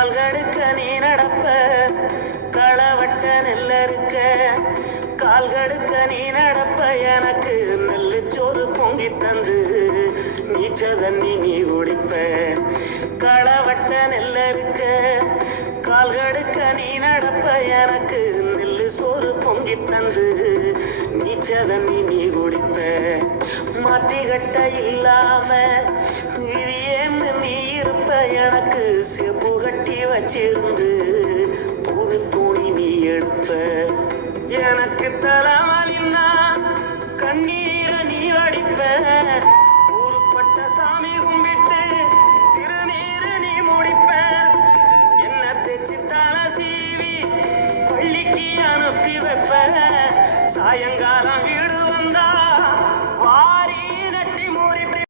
கால்கடுக்க நீ நடப்ப களவட்ட நெல்ல இருக்க கால்கடுக்க நீ நடப்ப எனக்கு நெல்லுச்சோறு பொங்கி தந்து நீச்ச தண்ணி நீ குடிப்ப களவட்ட நெல்ல இருக்க கால்கடுக்க நீ நடப்ப எனக்கு நெல்லு சோறு பொங்கி தந்து நீச்ச தண்ணி நீ குடிப்ப மாத்தி கட்ட இல்லாம விதியேன்னு நீ இருப்ப எனக்கு செப்பு கட்டி வச்சிருந்து புது துணி நீ எடுப்ப எனக்கு தலைவலின்னா கண்ணீரை நீ வடிப்ப